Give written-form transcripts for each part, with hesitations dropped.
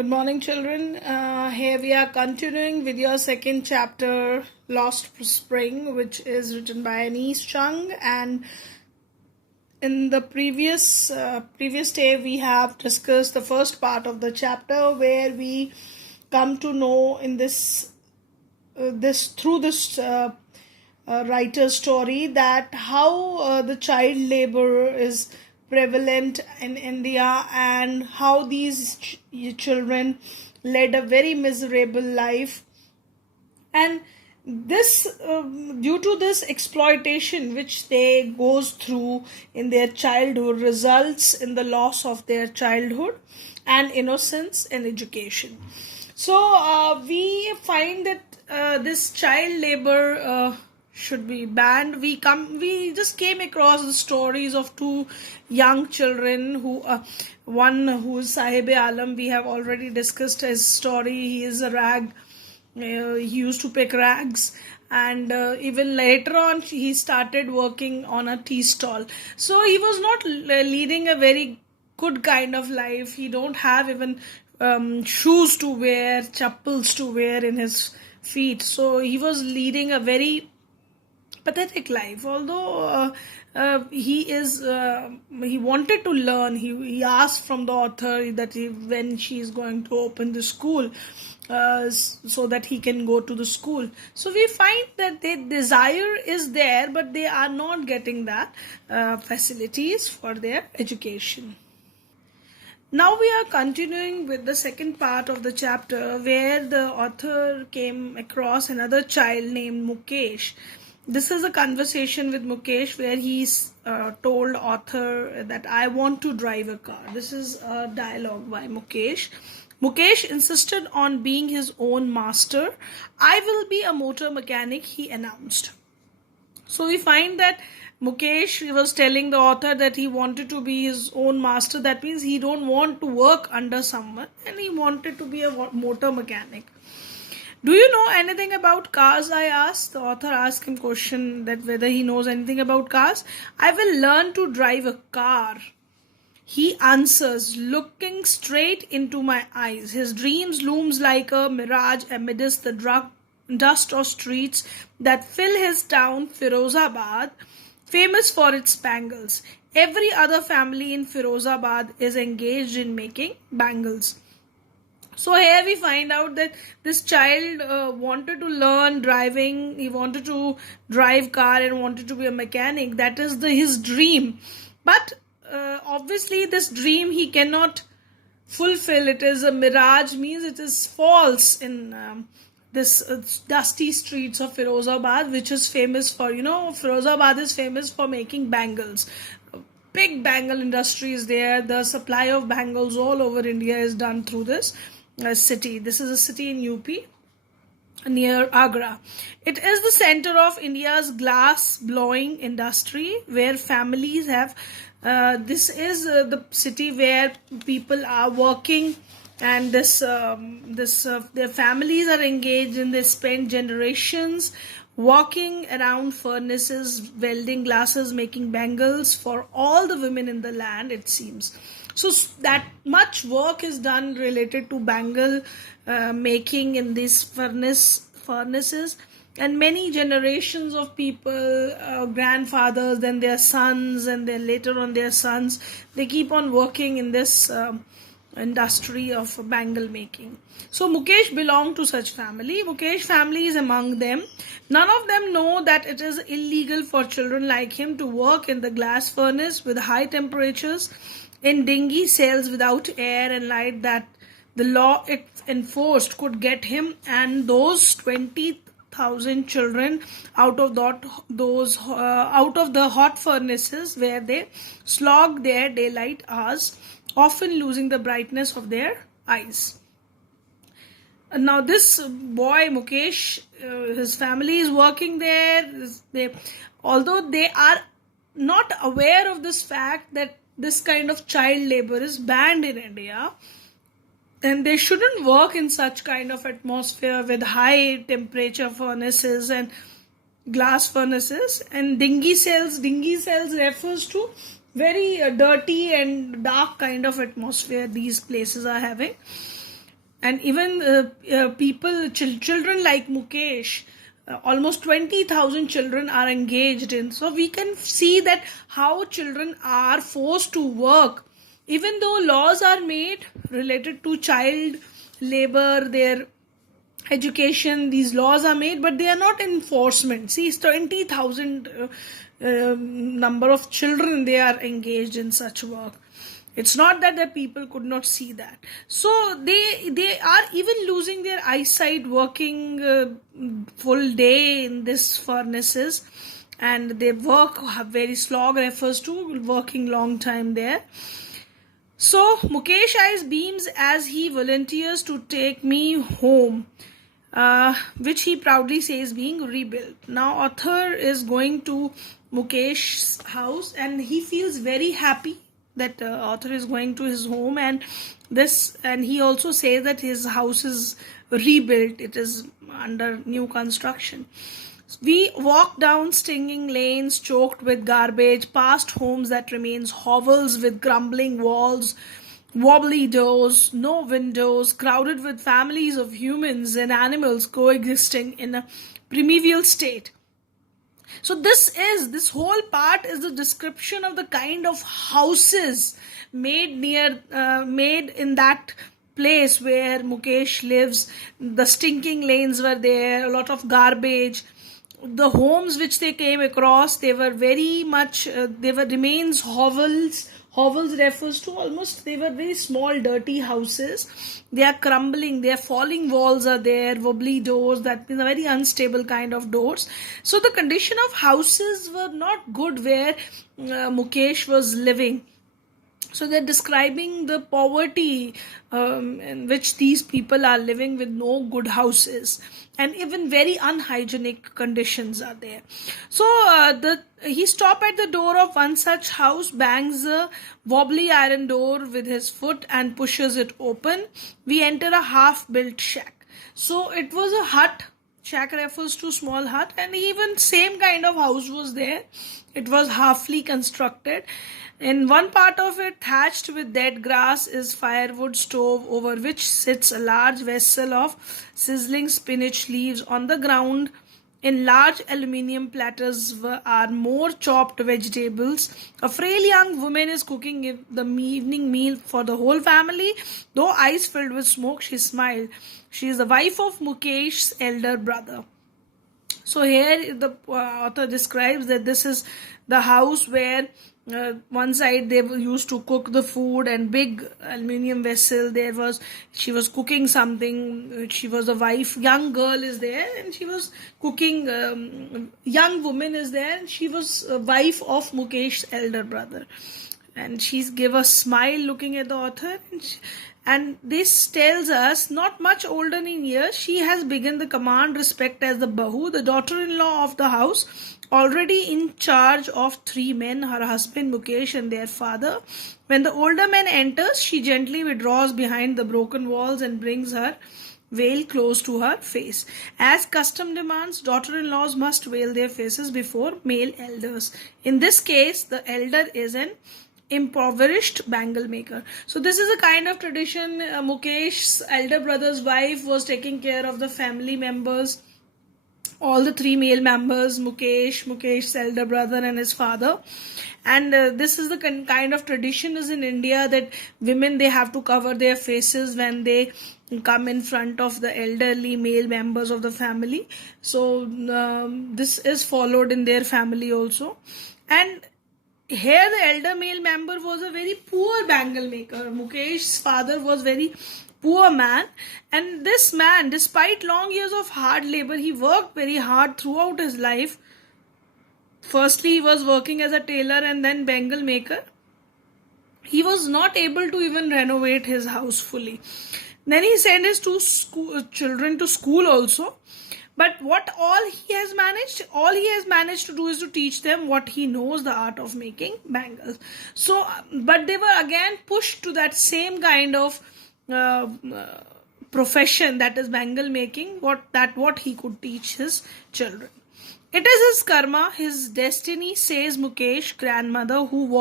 Good morning, children. Here we are continuing with your second chapter, Lost Spring, which is written by Anise Chung. And in the previous day, we have discussed the first part of the chapter, where we come to know in this writer's story that how the child labor is prevalent in India and how these children led a very miserable life, and this due to this exploitation which they goes through in their childhood results in the loss of their childhood and innocence and education. So we find that this child labor should be banned. We just came across the stories of two young children who one who is Sahib-e-Alam. We have already discussed his story. He is a rag. He used to pick rags, and even later on he started working on a tea stall. So he was not leading a very good kind of life. He don't have even shoes to wear, chappals to wear in his feet. So he was leading a very pathetic life. Although he wanted to learn. He asked from the author that when she is going to open the school, so that he can go to the school. So we find that the desire is there, but they are not getting that facilities for their education. Now we are continuing with the second part of the chapter, where the author came across another child named Mukesh. This is a conversation with Mukesh where he's told author that I want to drive a car. This is a dialogue by Mukesh. Mukesh insisted on being his own master. I will be a motor mechanic, he announced. So we find that Mukesh was telling the author that he wanted to be his own master. That means he don't want to work under someone, and he wanted to be a motor mechanic. Do you know anything about cars? I asked. The author asked him question that whether he knows anything about cars. I will learn to drive a car, he answers, looking straight into my eyes. His dreams looms like a mirage amidst the dust of streets that fill his town, Firozabad, famous for its bangles. Every other family in Firozabad is engaged in making bangles. So here we find out that this child wanted to learn driving. He wanted to drive car and wanted to be a mechanic. That is his dream. But obviously this dream he cannot fulfill. It is a mirage, means it is false in this dusty streets of Firozabad, which is famous for, Firozabad is famous for making bangles. Big bangle industry is there. The supply of bangles all over India is done through this city. This is a city in UP near Agra. It is the center of India's glass blowing industry, where families have this is the city where people are working, and their families are engaged, and they spend generations walking around furnaces, welding glasses, making bangles for all the women in the land, it seems. So that much work is done related to bangle making in these furnaces, and many generations of people, grandfathers, then their sons, and then later on their sons, they keep on working in this industry of bangle making. So Mukesh belonged to such family. Mukesh family is among them. None of them know that it is illegal for children like him to work in the glass furnace with high temperatures, in dingy cells without air and light, that the law it enforced could get him and those 20,000 children out of the hot furnaces where they slog their daylight hours, often losing the brightness of their eyes. Now this boy Mukesh, his family is working there. Although they are not aware of this fact that this kind of child labor is banned in India, and they shouldn't work in such kind of atmosphere with high temperature furnaces and glass furnaces and dingy cells. Dingy cells refers to very dirty and dark kind of atmosphere these places are having. And even children like Mukesh, almost 20,000 children are engaged in. So we can see that how children are forced to work, even though laws are made related to child labor, their education, these laws are made, but they are not enforcement. See, 20,000 number of children, they are engaged in such work. It's not that the people could not see that. So they are even losing their eyesight working full day in this furnaces, and they work very slog, refers to working long time there. So Mukesh eyes beams as he volunteers to take me home, which he proudly says being rebuilt. Now author is going to Mukesh's house, and he feels very happy that author is going to his home, and he also says that his house is rebuilt, it is under new construction. We walk down stinging lanes choked with garbage, past homes that remains hovels with crumbling walls, wobbly doors, no windows, crowded with families of humans and animals coexisting in a primeval state. So this whole part is the description of the kind of houses made in that place where Mukesh lives. The stinking lanes were there, a lot of garbage. The homes which they came across, they were very much, they were remains hovels. Hovels refers to almost, they were very small, dirty houses. They are crumbling, their falling walls are there, wobbly doors, that means a very unstable kind of doors. So the condition of houses were not good where Mukesh was living. So they're describing the poverty in which these people are living, with no good houses, and even very unhygienic conditions are there. So he stops at the door of one such house, bangs a wobbly iron door with his foot and pushes it open. We enter a half-built shack. So it was a hut. Shack refers to small hut, and even same kind of house was there. It was halfly constructed. In one part of it, thatched with dead grass, is firewood stove over which sits a large vessel of sizzling spinach leaves. On the ground, in large aluminium platters, are more chopped vegetables. A frail young woman is cooking the evening meal for the whole family. Though eyes filled with smoke, she smiled. She is the wife of Mukesh's elder brother. So here the author describes that this is the house where one side they used to cook the food, and big aluminium vessel she was cooking something. She was a wife, young girl is there, and she was cooking. Young woman is there, and she was a wife of Mukesh's elder brother, and she's give a smile looking at the author, and this tells us, not much older in years, she has begun the command respect as the Bahu, the daughter-in-law of the house, already in charge of 3 men, her husband Mukesh and their father. When the older man enters, she gently withdraws behind the broken walls and brings her veil close to her face. As custom demands, daughter-in-laws must veil their faces before male elders. In this case, the elder is an impoverished bangle maker. So this is a kind of tradition. Mukesh's elder brother's wife was taking care of the family members, all the 3 male members, Mukesh's elder brother and his father. And this is the kind of tradition is in India, that women, they have to cover their faces when they come in front of the elderly male members of the family. So this is followed in their family also. And here the elder male member was a very poor bangle maker. Mukesh's father was very poor man, and this man, despite long years of hard labor, he worked very hard throughout his life. Firstly, he was working as a tailor and then bangle maker. He was not able to even renovate his house fully. Then he sent his 2 children to school also. But all he has managed to do is to teach them what he knows, the art of making bangles. So, but they were again pushed to that same kind of profession, that is bangle making, what he could teach his children. It is his karma, his destiny, says Mukesh grandmother, who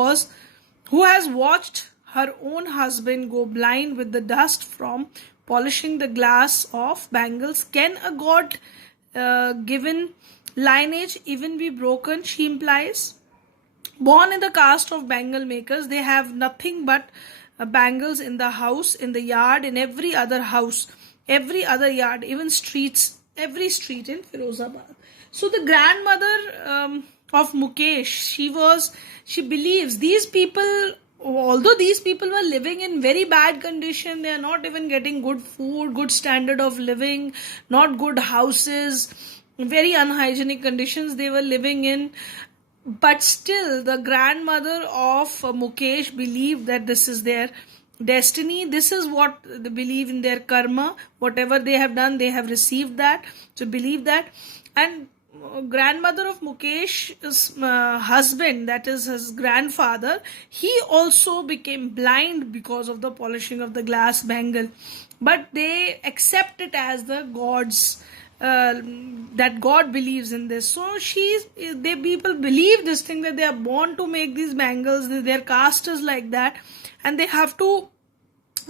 has watched her own husband go blind with the dust from polishing the glass of bangles? Can a god given lineage even be broken? She implies. Born in the caste of bangle makers, they have nothing but bangles in the house, in the yard, in every other house, every other yard, even streets, every street in Firozabad. So the grandmother of Mukesh, she believes these people, although these people were living in very bad condition, they are not even getting good food, good standard of living, not good houses, very unhygienic conditions they were living in. But still, the grandmother of Mukesh believed that this is their destiny. This is what they believe in, their karma. Whatever they have done, they have received that. So believe that. And grandmother of Mukesh's husband, that is his grandfather, he also became blind because of the polishing of the glass bangle. But they accept it as the gods, that God believes in this. So they people believe this thing, that they are born to make these bangles, their caste is like that, and they have to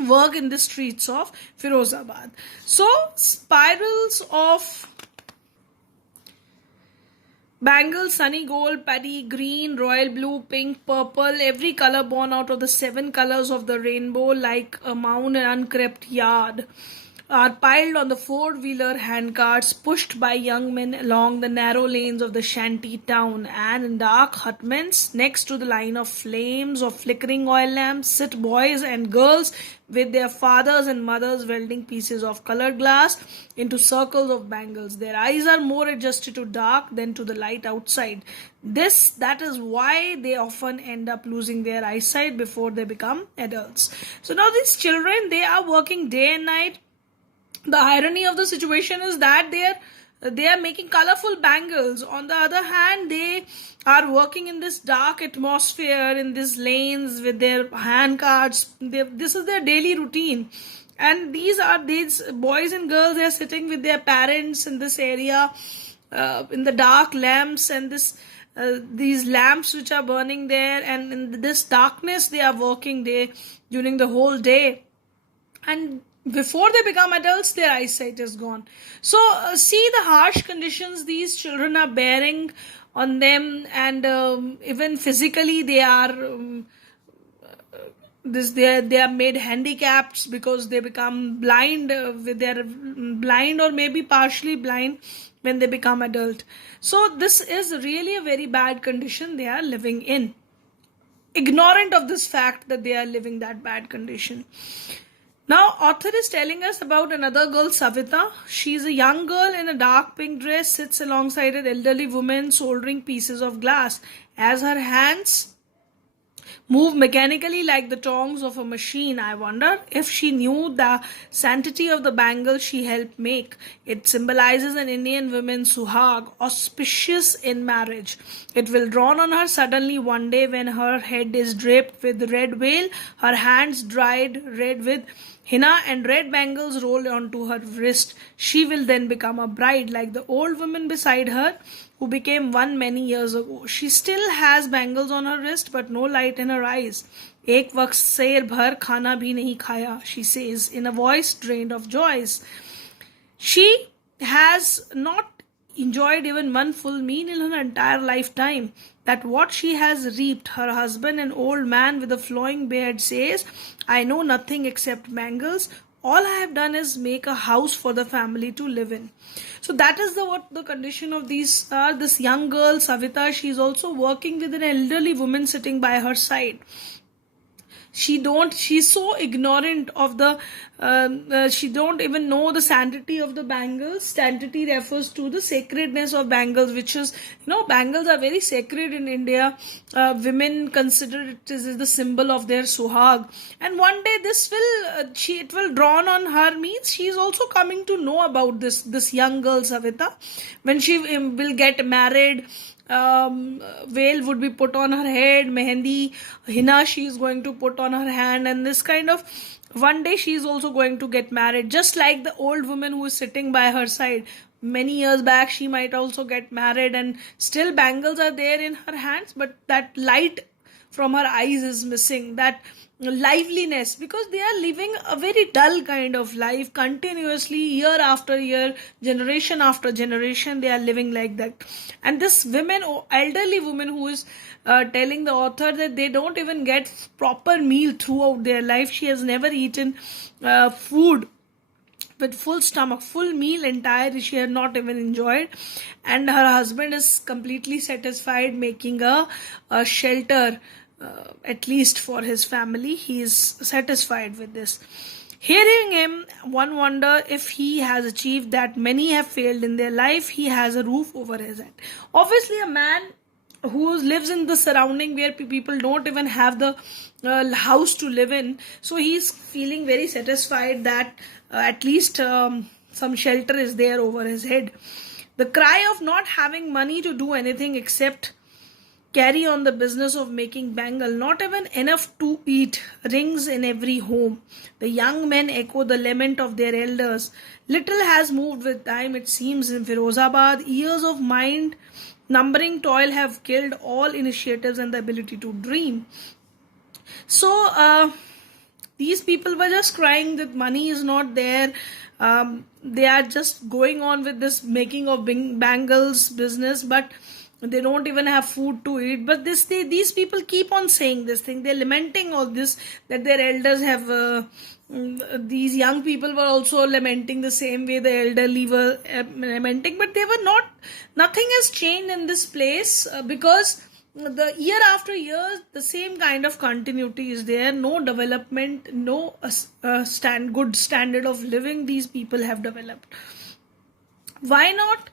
work in the streets of Firozabad. So spirals of bangles, sunny gold, paddy, green, royal blue, pink, purple, every color born out of the 7 colors of the rainbow, like a mound and uncrept yard, are piled on the 4-wheeler handcarts pushed by young men along the narrow lanes of the shanty town, and in dark hutments next to the line of flames of flickering oil lamps sit boys and girls with their fathers and mothers welding pieces of colored glass into circles of bangles. Their eyes are more adjusted to dark than to the light outside. That is why they often end up losing their eyesight before they become adults. So now these children, they are working day and night. The irony of the situation is that they are making colorful bangles. On the other hand, they are working in this dark atmosphere, in these lanes with their handcarts. This is their daily routine. And these boys and girls, they are sitting with their parents in this area, in the dark lamps, and these lamps which are burning there, and in this darkness they are working during the whole day. And before they become adults, their eyesight is gone. So see the harsh conditions these children are bearing on them, and even physically they are they are made handicapped because they become blind, they're blind or maybe partially blind when they become adult. So this is really a very bad condition they are living in, ignorant of this fact that they are living that bad condition. Now, author is telling us about another girl, Savita. She is a young girl in a dark pink dress, sits alongside an elderly woman soldering pieces of glass. As her hands move mechanically like the tongs of a machine, I wonder if she knew the sanctity of the bangle she helped make. It symbolizes an Indian woman's suhag, auspicious in marriage. It will dawn on her suddenly one day when her head is draped with red veil, her hands dyed red with henna, and red bangles rolled onto her wrist. She will then become a bride like the old woman beside her who became one many years ago. She still has bangles on her wrist but no light in her eyes. Ek waqt ser bhar khana bhi nahi khaya, she says in a voice drained of joys. She has not enjoyed even one full meal in her entire lifetime. That what she has reaped, her husband, an old man with a flowing beard, says, I know nothing except bangles. All I have done is make a house for the family to live in. So that is what the condition of this young girl, Savita. She is also working with an elderly woman sitting by her side. She's so ignorant of she don't even know the sanctity of the bangles. Sanctity refers to the sacredness of bangles, which is, bangles are very sacred in India. Women consider it as the symbol of their suhag, and one day it will dawn on her, means she is also coming to know about this young girl Savita. When she will get married, veil would be put on her head, mehendi, henna she is going to put on her hand, and this kind of, one day she is also going to get married, just like the old woman who is sitting by her side. Many years back she might also get married, and still bangles are there in her hands, but that light from her eyes is missing, that liveliness, because they are living a very dull kind of life continuously, year after year, generation after generation, they are living like that. And this woman, elderly woman, who is telling the author that they don't even get proper meal throughout their life. She has never eaten food with full stomach, full meal entire, she had not even enjoyed. And her husband is completely satisfied making a shelter, at least for his family. He is satisfied with this. Hearing him, one wonder if he has achieved that many have failed in their life. He has a roof over his head. Obviously, a man who lives in the surrounding where people don't even have the house to live in, so he's feeling very satisfied that at least some shelter is there over his head. The cry of not having money to do anything except carry on the business of making bangle, not even enough to eat, rings in every home. The young men echo the lament of their elders. Little has moved with time, it seems, in Firozabad. Years of mind numbering toil have killed all initiatives and the ability to dream. So these people were just crying that money is not there. They are just going on with this making of bangles business, but they don't even have food to eat. But these people keep on saying this thing. They're lamenting all this, that their elders have. These young people were also lamenting the same way the elderly were lamenting, but they were not. Nothing has changed in this place because the year after year the same kind of continuity is there. No development, no good standard of living these people have developed. Why not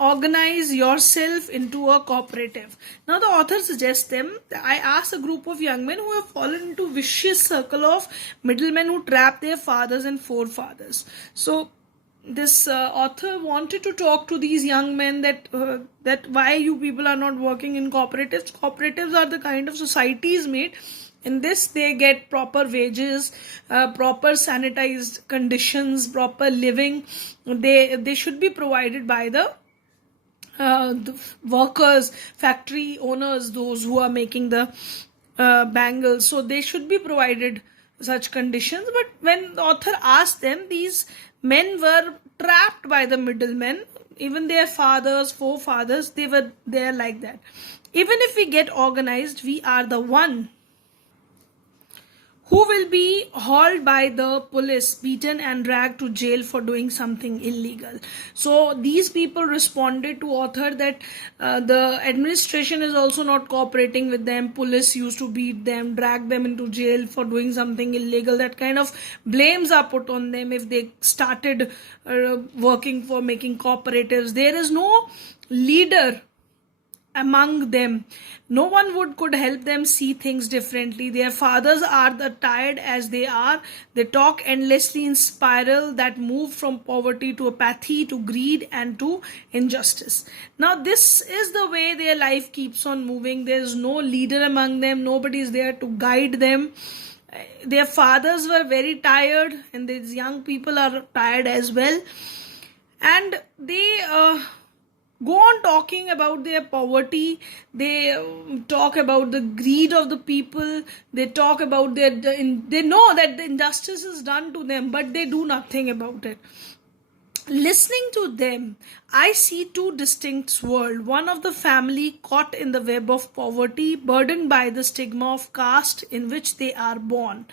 organize yourself into a cooperative? Now the author suggests them. I asked a group of young men who have fallen into vicious circle of middlemen who trap their fathers and forefathers. So this author wanted to talk to these young men that why you people are not working in cooperatives. Cooperatives are the kind of societies made. In this, they get proper wages, proper sanitized conditions, proper living. They should be provided by the workers, factory owners, those who are making the bangles. So they should be provided such conditions. But when the author asked them, these men were trapped by the middlemen. Even their fathers, forefathers, they were there like that. Even if we get organized, we are the one who will be hauled by the police, beaten and dragged to jail for doing something illegal. So these people responded to author that the administration is also not cooperating with them. Police used to beat them, drag them into jail for doing something illegal. That kind of blames are put on them if they started working for making cooperatives. There is no leader among them. No one could help them see things differently. Their fathers are the tired as they are. They talk endlessly in spiral that move from poverty to apathy to greed and to injustice. Now this is the way their life keeps on moving. There is no leader among them. Nobody is there to guide them. Their fathers were very tired, and these young people are tired as well. And they go on talking about their poverty. They talk about the greed of the people. They talk about they know that the injustice is done to them, but they do nothing about it. Listening to them, I see two distinct worlds. One of the family caught in the web of poverty, burdened by the stigma of caste in which they are born.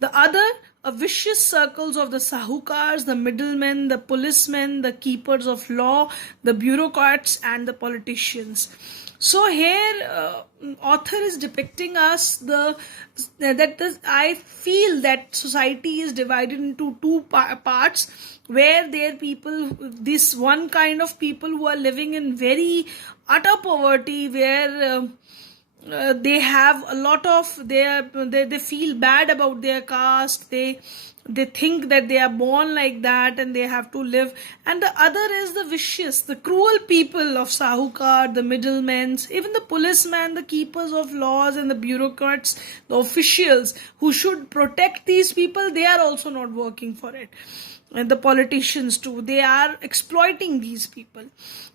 The other, a vicious circles of the sahukars, the middlemen, the policemen, the keepers of law, the bureaucrats, and the politicians. So here, author is depicting us I feel that society is divided into two parts, where there are people, this one kind of people who are living in very utter poverty, where they have a lot of they feel bad about their caste. They they think that they are born like that and they have to live. And the other is the vicious, the cruel people of Sahukar, the middlemen, even the policemen, the keepers of laws, and the bureaucrats, the officials who should protect these people. They are also not working for it. And the politicians too, they are exploiting these people.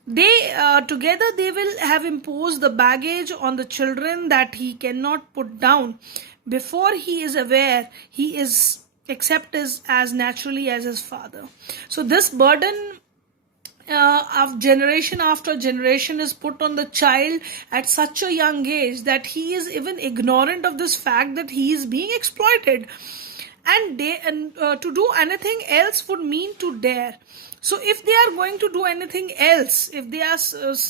They together they will have imposed the baggage on the children that he cannot put down. Before he is aware, he is accepted as naturally as his father. So this burden of generation after generation is put on the child at such a young age that he is even ignorant of this fact that he is being exploited. And to do anything else would mean to dare. So if they are going to do anything else, if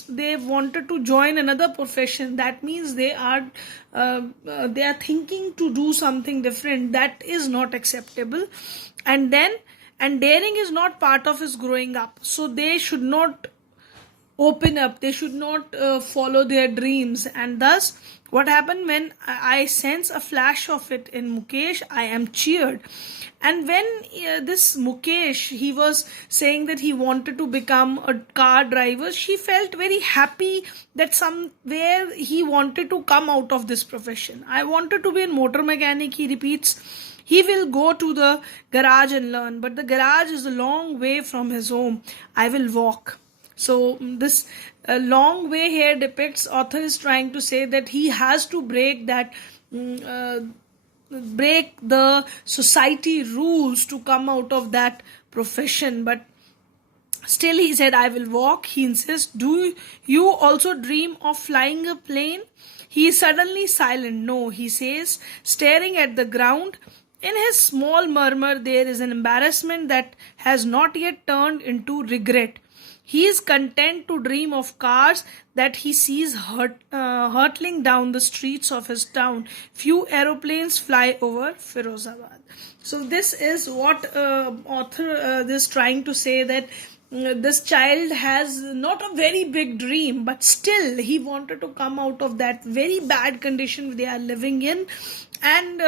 they wanted to join another profession, that means they are thinking to do something different. That is not acceptable. And daring is not part of his growing up. So they should not open up, they should not follow their dreams. And thus what happened, when I sense a flash of it in Mukesh, I am cheered. And when this Mukesh, he was saying that he wanted to become a car driver, she felt very happy that somewhere he wanted to come out of this profession. I wanted to be a motor mechanic, he repeats. He will go to the garage and learn, but the garage is a long way from his home. I will walk. So this long way here depicts, author is trying to say that he has to break the society rules to come out of that profession. But still he said, I will walk. He insists, do you also dream of flying a plane? He is suddenly silent. No, he says, staring at the ground. In his small murmur there is an embarrassment that has not yet turned into regret. He is content to dream of cars that he sees hurtling down the streets of his town. Few aeroplanes fly over Firozabad. So this is what author is trying to say, that this child has not a very big dream, but still he wanted to come out of that very bad condition they are living in. And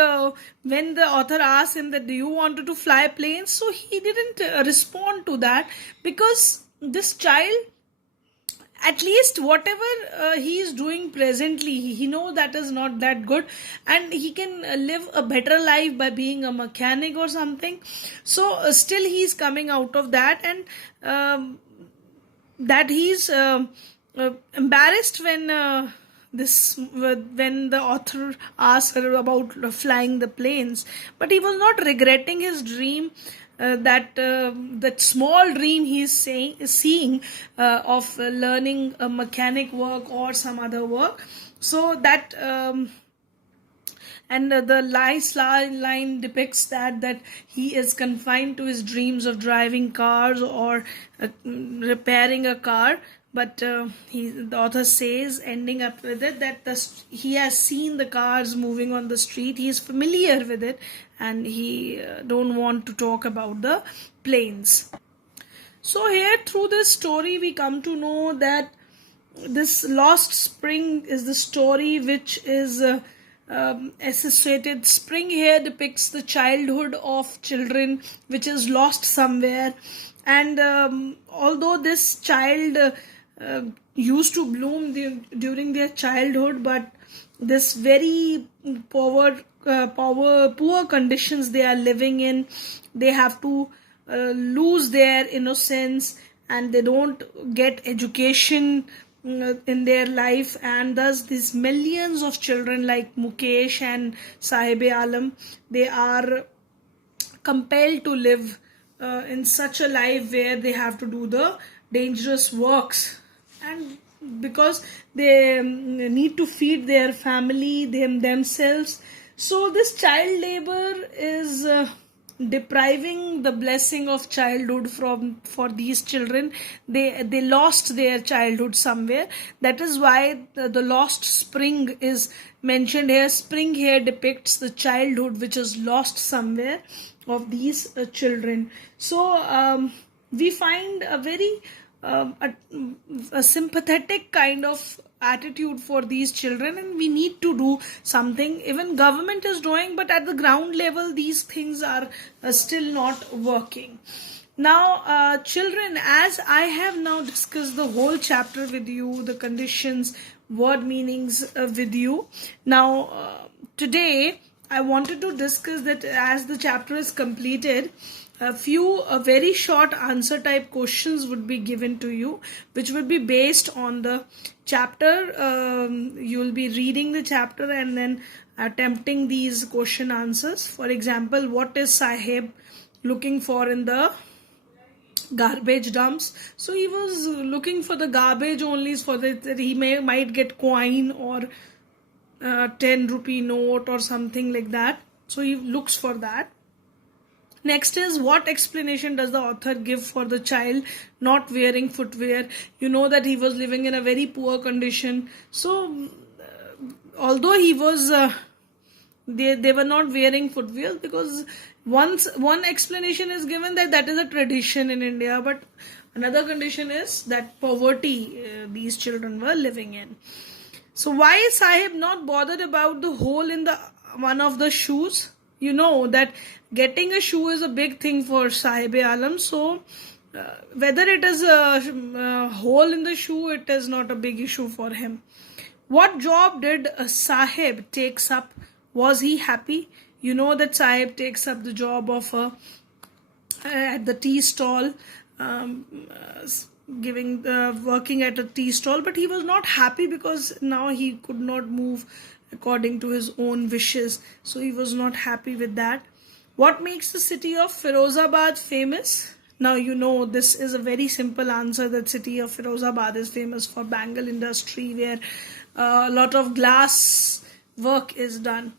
when the author asked him that, do you want to fly planes? So he didn't respond to that, because this child, at least whatever he is doing presently, he knows that is not that good, and he can live a better life by being a mechanic or something. So still he is coming out of that, and that he's embarrassed when the author asked her about flying the planes. But he was not regretting his dream, that small dream he is seeing of learning a mechanic work or some other work. So that and the last line depicts that he is confined to his dreams of driving cars or repairing a car. But the author says, ending up with it, that he has seen the cars moving on the street, he is familiar with it, and he don't want to talk about the planes. So here, through this story, we come to know that this lost spring is the story which is associated. Spring here depicts the childhood of children which is lost somewhere. And although this child used to bloom during their childhood, but this very poor conditions they are living in, they have to lose their innocence, and they don't get education in their life. And thus these millions of children like Mukesh and Sahib-e-Alam, they are compelled to live in such a life where they have to do the dangerous works, and because they need to feed their family, themselves. So this child labor is depriving the blessing of childhood for these children. They lost their childhood somewhere. That is why the lost spring is mentioned here. Spring here depicts the childhood which is lost somewhere of these children. So we find a very a sympathetic kind of attitude for these children, and we need to do something. Even government is doing, but at the ground level these things are still not working. Now, children, as I have now discussed the whole chapter with you, the conditions, word meanings with you. Now, today I wanted to discuss that as the chapter is completed, a few very short answer type questions would be given to you, which would be based on the chapter. You will be reading the chapter and then attempting these question answers. For example, what is Sahib looking for in the garbage dumps? So he was looking for the garbage only, for that he might get coin or 10 rupee note or something like that. So he looks for that. Next is, what explanation does the author give for the child not wearing footwear? You know that he was living in a very poor condition. So although he was they were not wearing footwear, because one explanation is given that is a tradition in India, but another condition is that poverty these children were living in. So why is Sahib not bothered about the hole in the one of the shoes? You know that getting a shoe is a big thing for Sahib-e-Alam. So whether it is a hole in the shoe, it is not a big issue for him. What job did Sahib takes up? Was he happy? You know that Sahib takes up the job of at the tea stall, working at a tea stall, but he was not happy because now he could not move according to his own wishes. So he was not happy with that. What makes the city of Firozabad famous? Now you know this is a very simple answer, that city of Firozabad is famous for bangle industry, where a lot of glass work is done.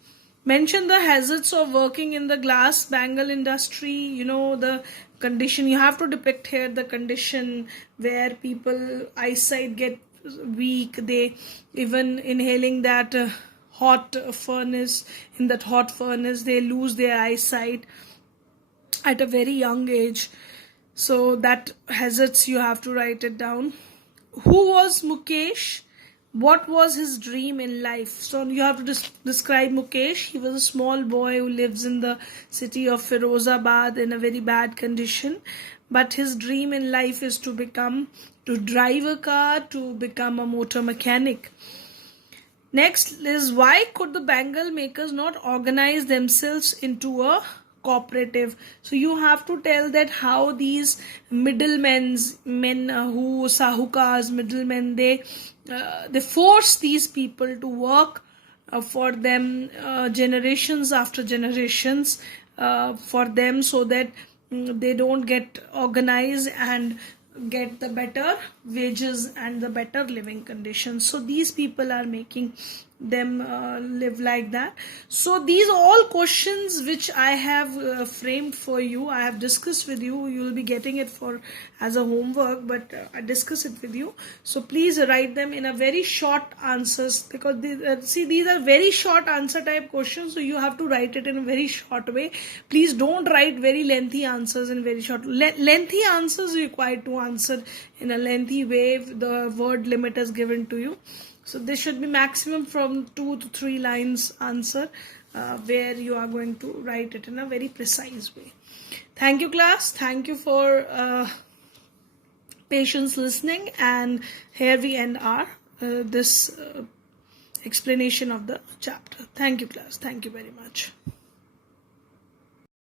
Mention the hazards of working in the glass bangle industry. You know the condition, you have to depict here the condition where people eyesight get weak, they even inhaling that hot furnace, in that hot furnace they lose their eyesight at a very young age. So that hazards, you have to write it down. Who was Mukesh? What was his dream in life? So you have to describe Mukesh. He was a small boy who lives in the city of Firozabad in a very bad condition, but his dream in life is to drive a car, to become a motor mechanic. Next is, why could the bangle makers not organize themselves into a cooperative? So you have to tell that how these men who sahukars, middlemen, they force these people to work for them generations after generations for them, so that they don't get organized and get the better wages and the better living conditions. So these people are making them live like that. So these are all questions which I have framed for you, I have discussed with you. You will be getting it for as a homework, but I discuss it with you. So please write them in a very short answers, because these are very short answer type questions, so you have to write it in a very short way. Please don't write very lengthy answers in very short. Lengthy answers required to answer in a lengthy way. The word limit is given to you. So this should be maximum from 2 to 3 lines answer, where you are going to write it in a very precise way. Thank you, class. Thank you for patience listening, and here we end our this explanation of the chapter. Thank you, class. Thank you very much.